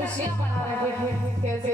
खुशियां मना रहे हैं। कैसे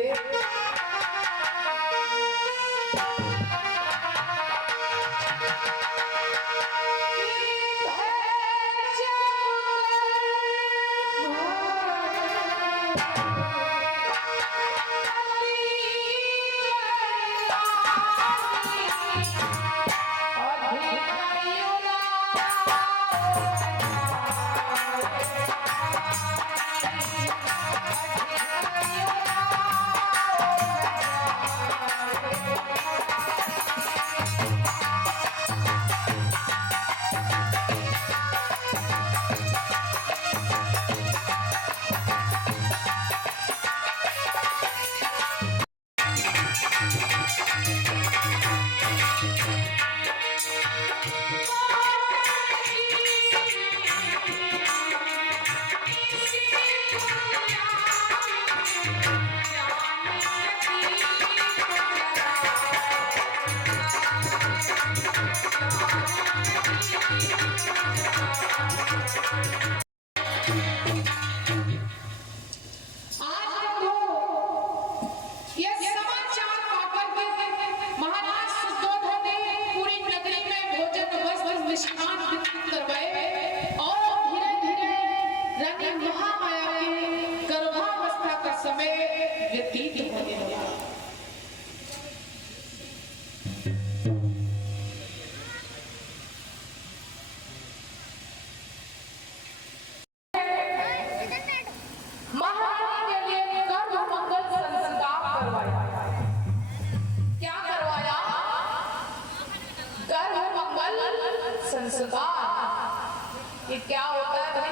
संस्कार, ये क्या होता है भाई?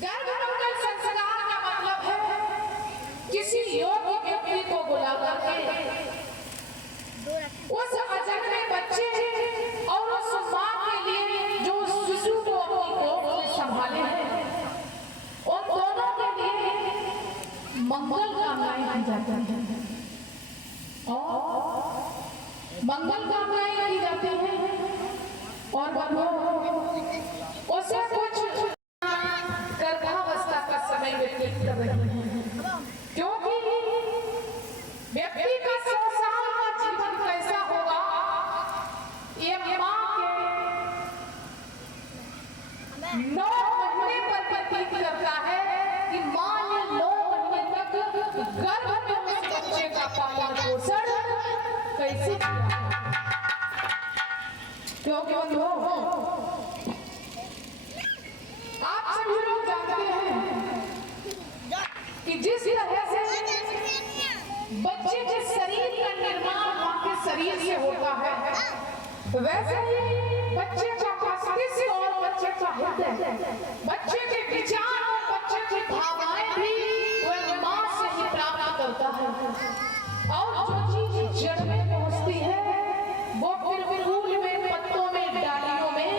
गर्भमंगल संस्कार का मतलब है किसी योग्य व्यक्ति को बुलाकर के उस अजन्मे बच्चे और उस मां के लिए जो शिशु को अपनी गोद में संभाले हैं, उन दोनों के लिए मंगल कामनाएं की जाती हैं और मंगल कामनाएं की जाती हैं और उसे कुछ गर्भावस्था का समय व्यतीत कर रही है, क्योंकि व्यक्ति का 100 साल का जीवन कैसा होगा ये मां के 9 महीने पर व्यतीत करता है कि मां ने 9 महीने तक गर्भ में उस बच्चे का पालन पोषण कैसे किया। क्योंकि आप सभी लोग जानते हैं कि जिस तरह से बच्चे के शरीर का निर्माण मां के शरीर से होता है, वैसे ही बच्चे का मस्तिष्क और बच्चे का हृदय, बच्चे के विचार और बच्चे की भावनाएं भी वह मां से ही प्राप्त करता है। और जो चीज जड़ में पहुंचती है वो फिर फूल में, पत्तों में, डालियों में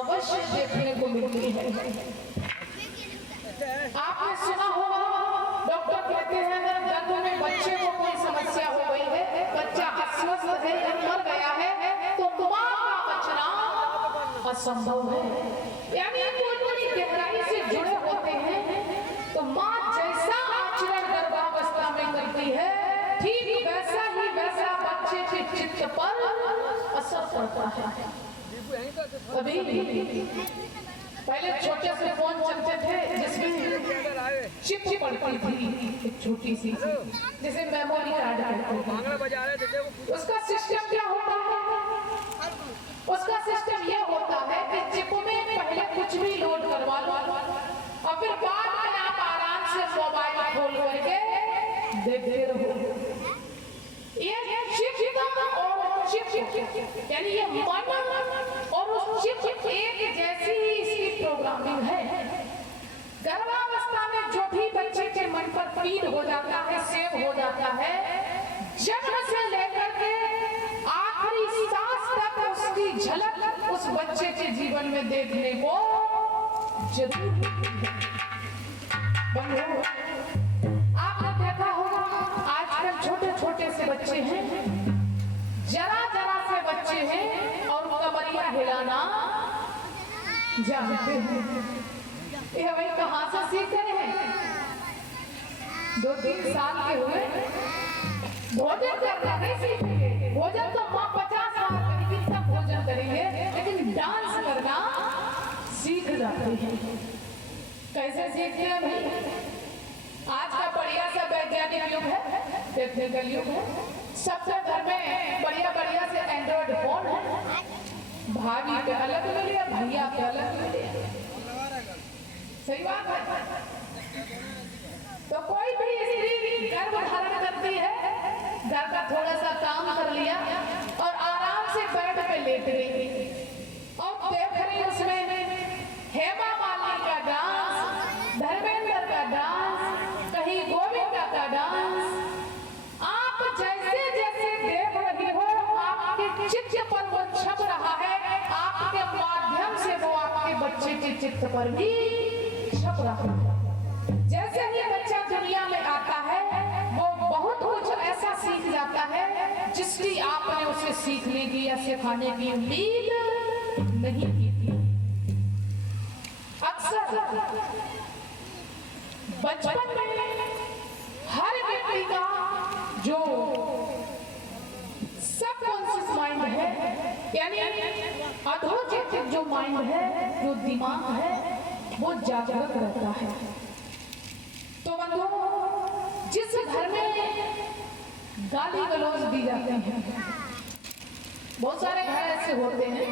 अवश्य देखने को मिलती है। आपने सुना होगा डॉक्टर कहते हैं गर्भ में बच्चे को कोई समस्या हो गई है, बच्चा अस्वस्थ है या मर गया है, तो मां का बचना असंभव है। यानी कोई बड़ी गहराई से जुड़े होते हैं, तो मां जैसा आचरण गर्भावस्था में करती है, ठीक वैसा ही वैसा बच्चे के चित्त पर असर पड़ता है। अभी पहले छोटे से फोन चलते थे जिसमें चिप पड़ती थी, एक छोटी सी जिसे मेमोरी कार्ड कहते हैं। उसका सिस्टम क्या होता है? उसका सिस्टम यह होता है कि चिप में पहले कुछ भी लोड करवा लो और फिर बाद में आप आराम से मोबाइल खोल करके देखते रहो। ये चिप और चिप यानी ये मन और उस चिप एक जैसी ही इसकी प्रोग्रामिंग है। गर्भावस्था में जो भी बच्चे के मन पर फीड हो जाता है, सेव हो जाता है, जन्म से लेकर के आखिरी सांस तक उसकी झलक उस बच्चे के जीवन में देखने को जरूर आपने देखा होगा आजकल छोटे छोटे से बच्चे हैं, जरा जरा से बच्चे हैं और कमरिया हिलाना जानते हैं। ये भाई कहाँ से सीख रहे हैं? 2-3 साल के हुए भोजन करना नहीं सीखेंगे। भोजन तो माँ 50 साल करेगी तब भोजन करेंगे, लेकिन डांस करना सीख जाते हैं। कैसे सीखते हैं भाई? आज का बढ़िया सा वैज्ञानिक युग है, टेक्निकल युग है। सबसे घर में बढ़िया बढ़िया से एंड्रॉइड फोन है। भाभी पे अलग मिले, भैया पे अलग मिले, सही बात है। तो कोई भी स्त्री गर्भ धारण करती है, घर का थोड़ा सा काम कर लिया और आराम से बेड पे लेट गई और देख रही उसमें हेमा मालिनी का डांस, धर्मेंद्र का डांस, कहीं गोविंदा का डांस। आप जैसे जैसे देख रही हो, आपके चित्त पर वो छप रहा है, आपके माध्यम से वो आपके बच्चे के चित्त पर भी छप रहा है। जैसे ही बच्चा दुनिया में आता है, वो बहुत कुछ ऐसा सीख जाता है जिसकी आपने उसे सीखने की या सिखाने की उम्मीद नहीं की थी। अक्सर बचपन में हर व्यक्ति का जो सबकॉन्शियस माइंड है, यानी अधोचेतन जो माइंड है, जो दिमाग है, वो जागृत रहता है। तो बंधुओं, जिस घर में गाली गलौज दी जाती है, बहुत सारे घर ऐसे होते हैं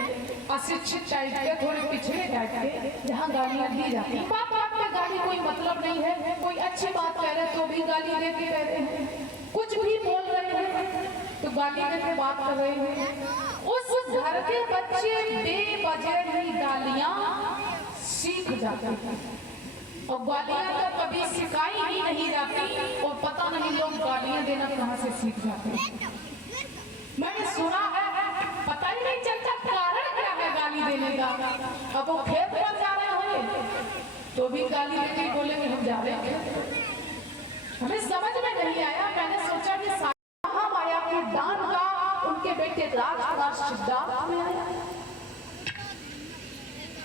अशिक्षित टाइप के, थोड़े पिछड़े टाइप के, जहाँ गालियाँ दी जाती हैं। बात बात में गाली कोई मतलब नहीं है, कोई अच्छी बात कह रहे तो भी गाली देके कह रहे हैं, कुछ भी बोल रहे हैं तो गाली देके बात कर रहे हैं। उस घर के बच्चे बेवजह ही गालियाँ सीख जाते हैं और गालियाँ तो कभी सिखाई ही नहीं जाती और पता नहीं लोग गालियाँ देना कहाँ से सीख जाते हैं। मैंने सुना है, पता ही नहीं चलता कारण क्या है गाली देने का। अब वो खेत पर जा रहे होंगे तो भी गाली देके बोलेंगे हम जा रहे हैं। हमें समझ में नहीं आया। मैंने सोचा कि महामाया के दान का उनके बेटे राजकुमार सिद्धार्थ में आया।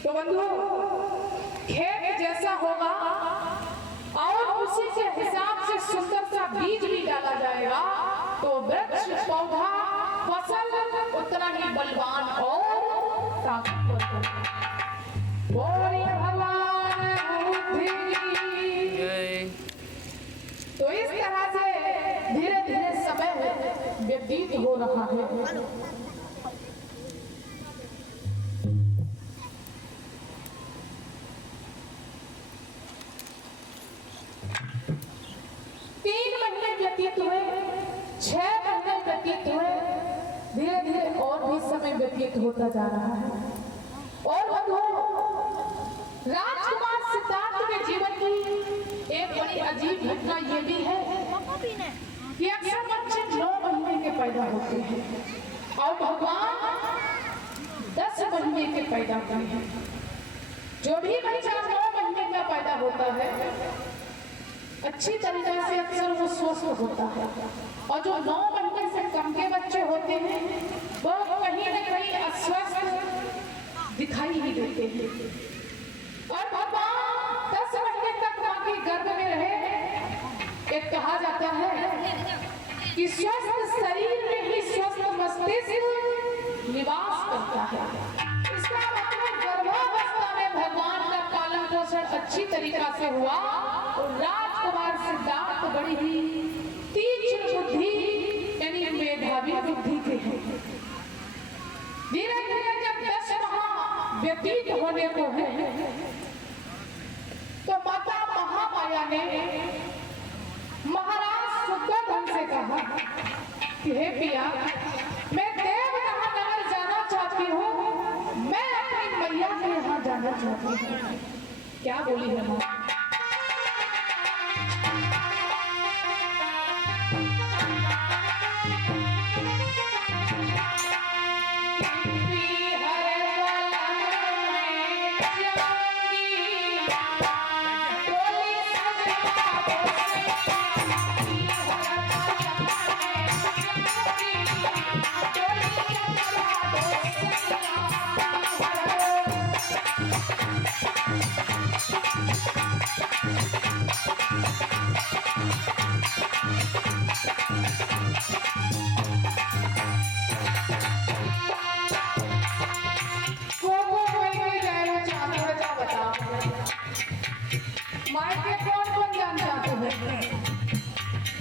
तो बंधुओं, खेत जैसा होगा और उसी के हिसाब से सुंदर सा बीज भी डाला जाएगा तो वृक्ष, पौधा, फसल उतना ही बलवान और ताकतवर होगा। तो इस तरह से धीरे धीरे समय व्यतीत हो रहा है। 3 महीने व्यतीत हुए, 6 महीने व्यतीत हुए, धीरे धीरे और भी समय व्यतीत होता जा रहा है। और राजकुमार सिद्धार्थ के जीवन की एक बड़ी अजीब घटना ये भी है कि अक्सर बच्चे 9 महीने के पैदा होते हैं और भगवान 10 महीने के पैदा हुए हैं। जो भी बच्चा 9 महीने का पैदा होता है अच्छी तरीके से अक्सर वो स्वस्थ होता है और जो 9 महीने से कम के बच्चे होते हैं वो कहीं न कहीं अस्वस्थ दिखाई ही देते हैं। और भगवान 10 महीने तक मां के गर्भ में रहे। एक कहा जाता है कि स्वस्थ शरीर में ही स्वस्थ मस्तिष्क निवास करता है। इसका मतलब गर्भावस्था में भगवान का पालन पोषण अच्छी तरीका से हुआ और राजकुमार सिद्धार्थ बड़ी ही तीक्ष्ण बुद्धि यानी मेधावी बुद्धि के हैं। धीरे धीरे जब 10 माह व्यतीत होने को है तो माता महामाया ने महाराज शुद्धोधन से कहा कि हे पिया, मैं देवनगर जाना चाहती हूँ, मैं अपनी मैया के यहाँ जाना चाहती हूँ। क्या बोली है माँ? मायके कौन कौन जानता है?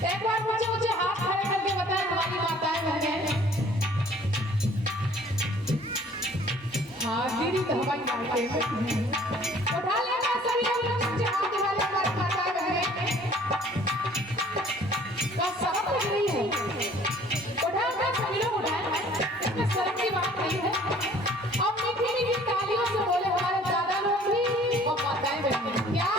एक बार मुझे हाथ खड़े करके बताएं हमारी माताएं बहनें। हाँ दीदी तो हमारी मायके में उठा लेना सभी लोग मुझे हाथ उठा ले हमारी माताएं बहनें। बस शर्म लग रही है, उठाओ सभी लोग उठाएं, इसमें शर्म की बात नहीं है। अब मीठी मीठी तालियों से बोले हमारे दादा लोग भी और माताएं बहनें क्या